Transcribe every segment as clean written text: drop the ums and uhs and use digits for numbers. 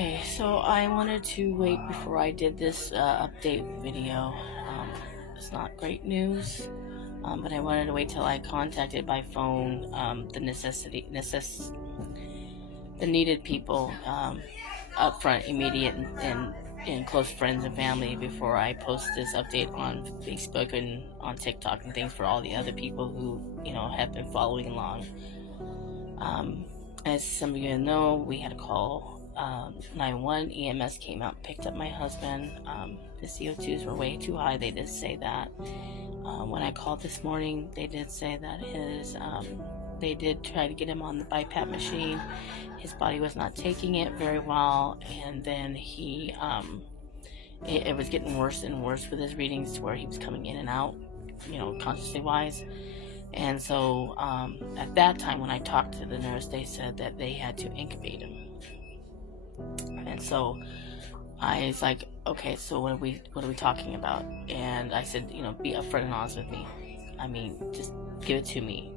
Okay, so I wanted to wait before I did this update video. It's not great news, but I wanted to wait till I contacted by phone the needed people up front, immediate, and close friends and family before I post this update on Facebook and on TikTok and things for all the other people who have been following along. As some of you know, we had a call. 911 EMS came out and picked up my husband. The CO2s were way too high. They did say that. When I called this morning, they did say that they did try to get him on the BiPAP machine. His body was not taking it very well, and then it was getting worse and worse with his readings to where he was coming in and out, consciously wise. And so at that time, when I talked to the nurse, they said that they had to intubate him. And so I was like, okay, so what are we talking about? And I said, be upfront and honest with me. I mean, just give it to me.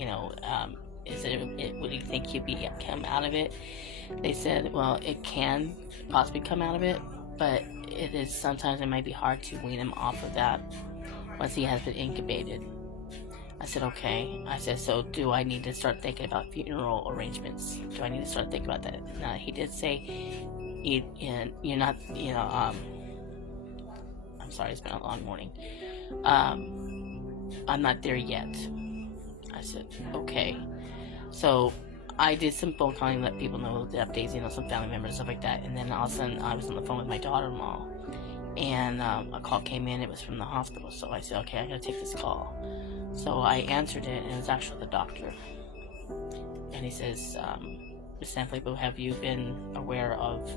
Would you think he'd come out of it? They said, well, it can possibly come out of it, but sometimes it might be hard to wean him off of that once he has been incubated. I said, okay. I said, so do I need to start thinking about funeral arrangements? Do I need to start thinking about that? Now, he did say, you're not, I'm sorry, it's been a long morning. I'm not there yet. I said, okay. So I did some phone calling, let people know the updates, some family members, stuff like that. And then all of a sudden, I was on the phone with my daughter-in-law. And a call came in. It was from the hospital. So I said, okay, I gotta take this call. So I answered it, and it was actually the doctor. And he says, Ms. Sanfilippo, have you been aware of,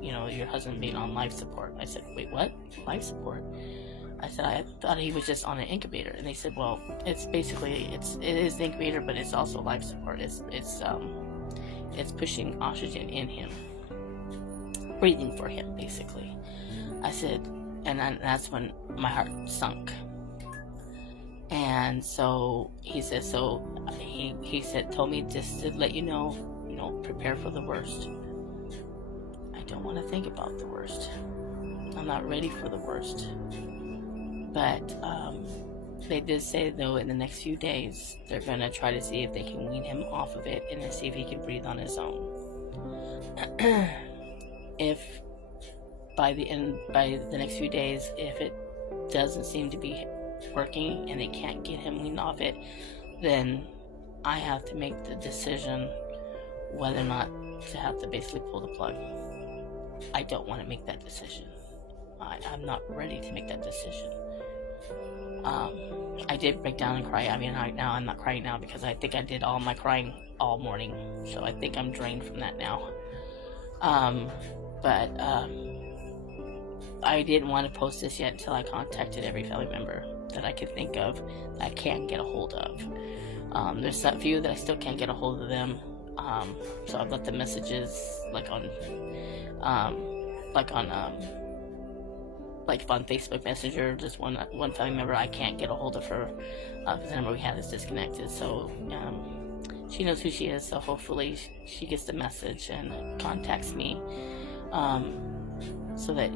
your husband being on life support? I said, wait, what? Life support? I said, I thought he was just on an incubator. And they said, well, it is the incubator, but it's also life support. It's pushing oxygen in him, breathing for him, basically. I said, and that's when my heart sunk. And so he said, told me just to let you know, prepare for the worst. I don't want to think about the worst. I'm not ready for the worst. But they did say, though, in the next few days, they're going to try to see if they can wean him off of it and then see if he can breathe on his own. If by the next few days, if it doesn't seem to be working and they can't get him weaned off it, then I have to make the decision whether or not to have to basically pull the plug. I don't want to make that decision. I'm not ready to make that decision. I did break down and cry. I mean, now I'm not crying now because I think I did all my crying all morning, so I think I'm drained from that now. But I didn't want to post this yet until I contacted every family member that I could think of that I can't get a hold of. There's a few that I still can't get a hold of them. So I've left the messages like on Facebook Messenger. Just one family member, I can't get a hold of her because the number we have is disconnected. So she knows who she is. So hopefully she gets the message and contacts me, so that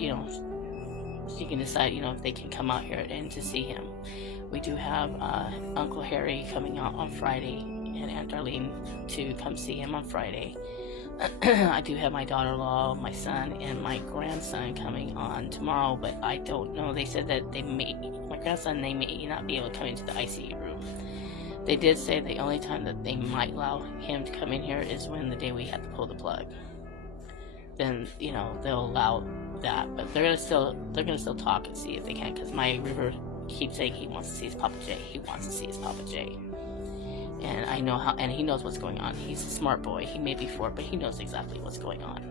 she can decide if they can come out here and to see him. We do have Uncle Harry coming out on Friday and Aunt Darlene to come see him on Friday. I do have my daughter-in-law, my son, and my grandson coming on tomorrow, but I don't know. They said that my grandson, they may not be able to come into the ICU room. They did say the only time that they might allow him to come in here is when the day we have to pull the plug. Then they'll allow that, but they're gonna still talk and see if they can, because my River keeps saying he wants to see his Papa J. He wants to see his Papa J. And I know and he knows what's going on. He's a smart boy. He may be 4, but he knows exactly what's going on.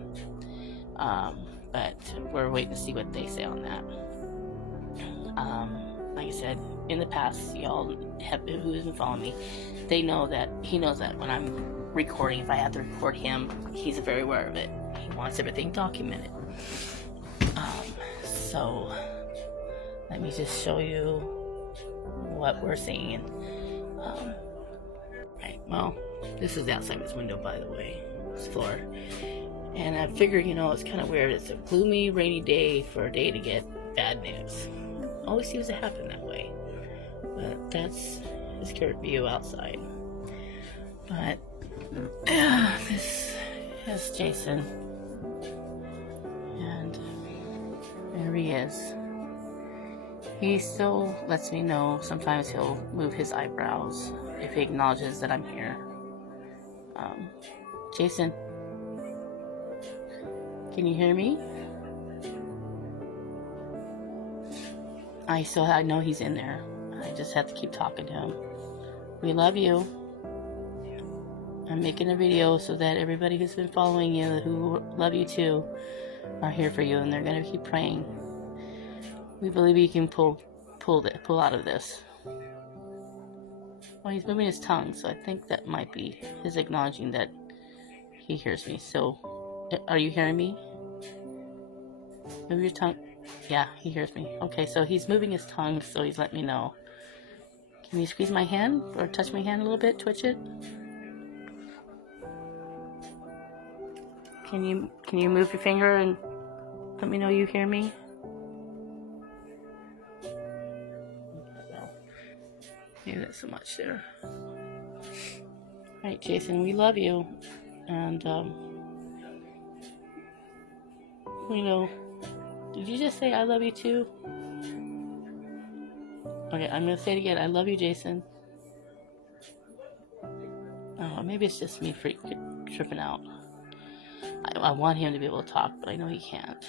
But we're waiting to see what they say on that. Like I said, in the past, y'all who's been following me, he knows that when I'm recording, if I have to record him, he's very aware of it. He wants everything documented. So let me just show you what we're seeing. Right, well, this is the outside of his window, by the way. This floor. And I figure, it's kind of weird. It's a gloomy, rainy day for a day to get bad news. Always seems to happen that way. But that's his current view outside. But this is Jason. And there he is. He still lets me know. Sometimes he'll move his eyebrows if he acknowledges that I'm here. Jason, can you hear me? I know he's in there. I just have to keep talking to him. We love you. I'm making a video so that everybody who's been following you, who love you too, are here for you, and they're gonna keep praying. We believe you can pull out of this. Well, he's moving his tongue, so I think that might be his acknowledging that he hears me. So, are you hearing me? Move your tongue. Yeah, he hears me. Okay, so he's moving his tongue, so he's letting me know. Can you squeeze my hand or touch my hand a little bit? Twitch it. Can you move your finger and let me know you hear me? Maybe that's so much there. Alright, Jason, we love you. And, did you just say I love you too? Okay, I'm gonna say it again. I love you, Jason. Oh, maybe it's just me tripping out. I want him to be able to talk, but I know he can't.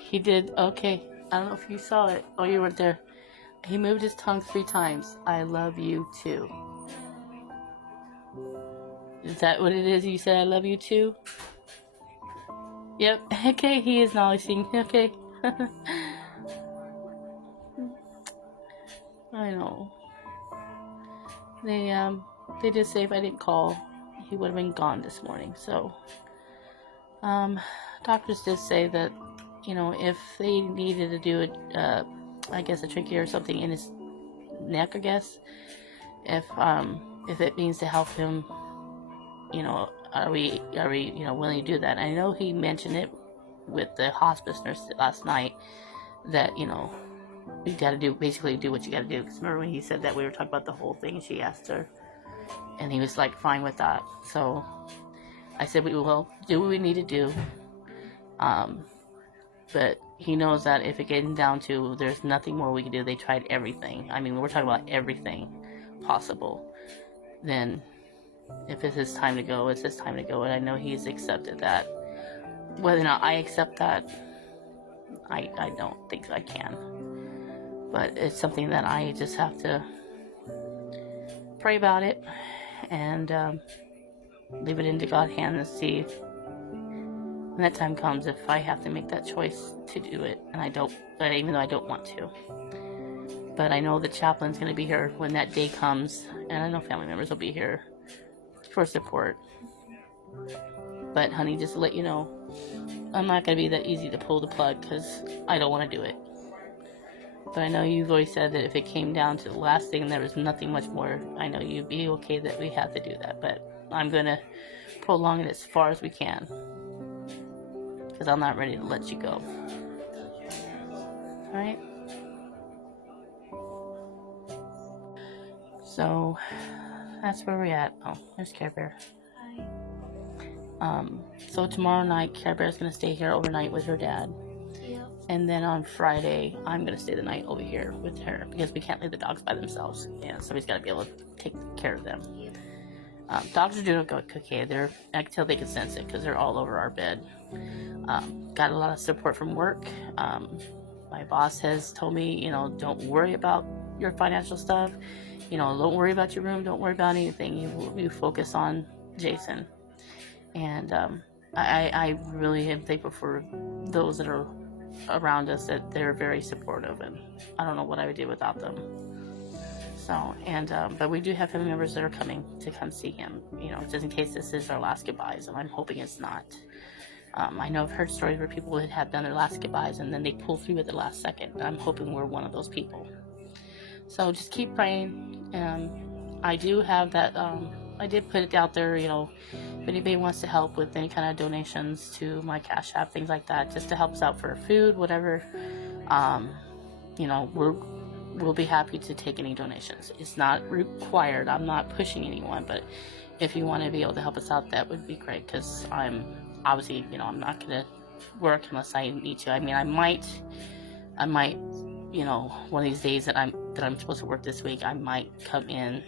He did. Okay. I don't know if you saw it. Oh, you weren't there. He moved his tongue 3 times. I love you too. Is that what it is? You said I love you too? Yep. Okay, he is acknowledging. Okay. I know. They did say if I didn't call, he would have been gone this morning. So, doctors did say that, if they needed to do a trachea or something in his neck, I guess, if it means to help him, are we willing to do that? I know he mentioned it with the hospice nurse last night that, you got to do what you got to do. Because remember when he said that, we were talking about the whole thing, she asked her, and he was like fine with that. So I said we will do what we need to do. But he knows that if it gets down to there's nothing more we can do, they tried everything. I mean, we're talking about everything possible. Then if it's his time to go, it's his time to go. And I know he's accepted that. Whether or not I accept that, I don't think I can. But it's something that I just have to pray about it and leave it into God's hands and see when that time comes if I have to make that choice to do it. And even though I don't want to. But I know the chaplain's going to be here when that day comes, and I know family members will be here for support. But honey, just to let you know, I'm not going to be that easy to pull the plug because I don't want to do it. But I know you've always said that if it came down to the last thing and there was nothing much more, I know you'd be okay that we have to do that. But I'm going to prolong it as far as we can because I'm not ready to let you go. Alright? So, that's where we're at. Oh, there's Care Bear. Hi. So tomorrow night, Care Bear's going to stay here overnight with her dad. Yep. And then on Friday, I'm going to stay the night over here with her because we can't leave the dogs by themselves. Yeah, somebody's got to be able to take care of them. Yep. Dogs are doing okay. I can tell they can sense it because they're all over our bed. Got a lot of support from work. My boss has told me, don't worry about your financial stuff. Don't worry about your room. Don't worry about anything. You focus on Jason. And I really am thankful for those that are around us, that they're very supportive. And I don't know what I would do without them. So, but we do have family members that are coming to come see him, just in case this is our last goodbyes. And I'm hoping it's not. I know I've heard stories where people had done their last goodbyes and then they pull through at the last second. I'm hoping we're one of those people. So just keep praying. I do have that I did put it out there, if anybody wants to help with any kind of donations to my Cash App, things like that, just to help us out for food, whatever, we'll be happy to take any donations. It's not required. I'm not pushing anyone, but if you want to be able to help us out, that would be great, because I'm obviously, I'm not going to work unless I need to. I mean, I might, one of these days that I'm supposed to work this week, I might come in,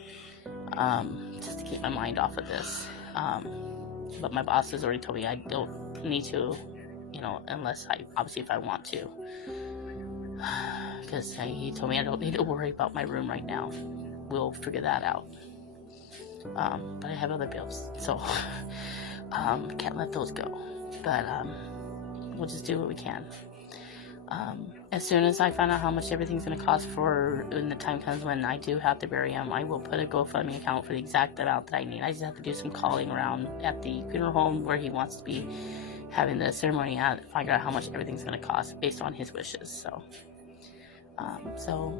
just to keep my mind off of this. But my boss has already told me I don't need to, unless if I want to. Because he told me I don't need to worry about my room right now. We'll figure that out. But I have other bills, so can't let those go. But we'll just do what we can. As soon as I find out how much everything's going to cost for when the time comes when I do have to bury him, I will put a GoFundMe account for the exact amount that I need. I just have to do some calling around at the funeral home where he wants to be having the ceremony at, figure out how much everything's going to cost based on his wishes. So until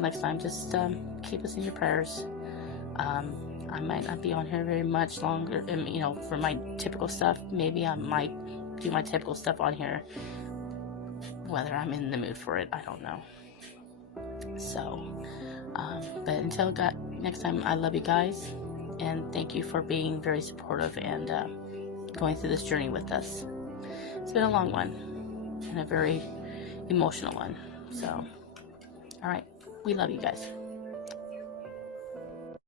next time, just keep us in your prayers. I might not be on here very much longer, for my typical stuff. Maybe I might do my typical stuff on here. Whether I'm in the mood for it, I don't know. So, but until next time, I love you guys, and thank you for being very supportive and going through this journey with us. It's been a long one and a very emotional one. So, all right, we love you guys.